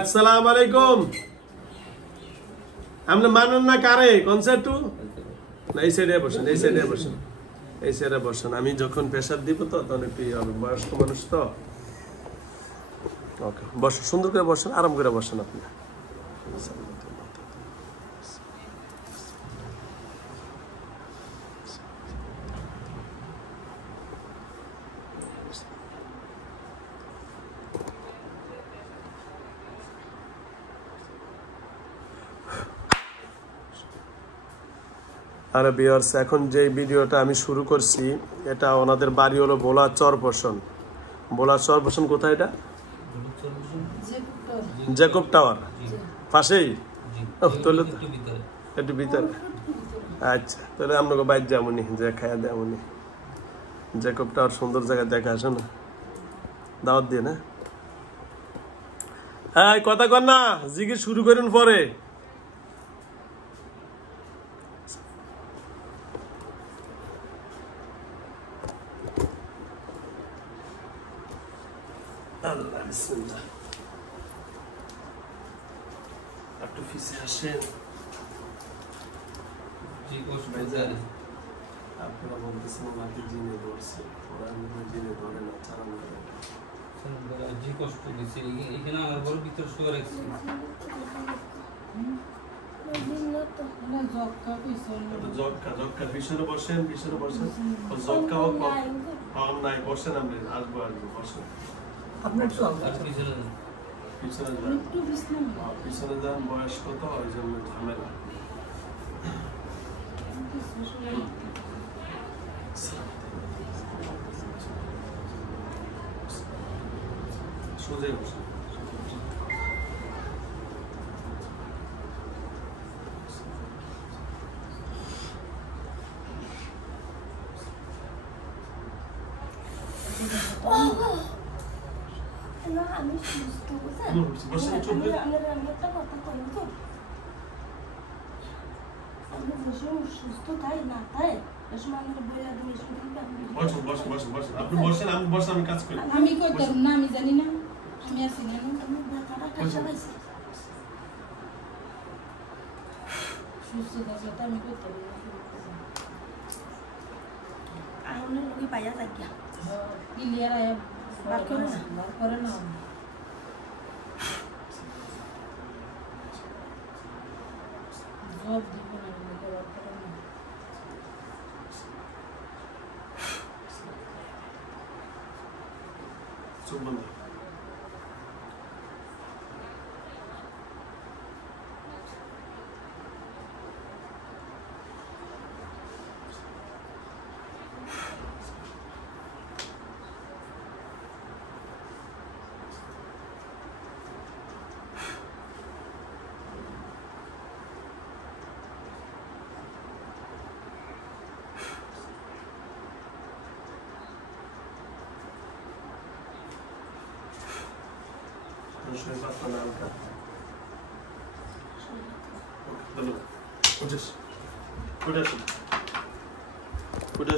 আসসালামু আলাইকুম। আপনি মানেন না কারে কনসার্ট টু? এই সাইডে বসেন, এই সাইডে বসেন, এই সাইডে বসেন। আমি যখন প্রেসার দিব তো তখন একটু হবে, বয়স্ক মানুষ তো। ওকে বসেন, সুন্দর করে বসেন, আরাম করে বসেন আপনি। আরে ভিউয়ার্স, এখন যে ভিডিওটা আমি শুরু করছি এটা ওনাদের বাড়ি হলো ভোলা চরপোষণ। ভোলা চরপোষণ কোথায়? এটা জ্যাকব টাওয়ার পাশেই। তাহলে একটু ভিতরে। আচ্ছা, তাহলে আপনাকে বাইর যাবনি, যে খাইয়া দেবনি। জ্যাকব টাওয়ার সুন্দর জায়গা, দেখা আসো না, দাওয়াত দিয়ে না। হ্যাঁ, কথা কর না, জিজ্ঞেস শুরু করুন পরে। আল্লাহ বিসমিল্লাহ। একটু ফিসে আসেন। জি কোচ ভাইজান, আপনারা বলতেছেন মাটি জিনে ধরছে, ওরা জিনে ধরে না, চালান করে। জি কষ্ট দিচ্ছে এখানে আমার বড় ভিতর শুয়ে রাখছি। জক্কা পিছনে বসেন, পিছনে বসেন। জক্কা হোক পাওয়ার নাই, বসেন। আপনি আসবো বসেন। পিছনে যান, পিছনে যান, বয়স কত ওই জন্য ঝামেলা। সোজাই বসেন। আমি সুস্থ, সুস্থ তাই না তাই আপনি বসেন, আমি বসেন, আমি কাজ করি। আমি কইতাম না, আমি জানি না, আমি আছি না, সুস্থ থাকলে আমি করতাম না। আমি লোকে পাইয়া থাকিয়া ক্লিয়ার আয়া বার করে না। জব দিব না, বার করে না। চুপ বন্ধ। Good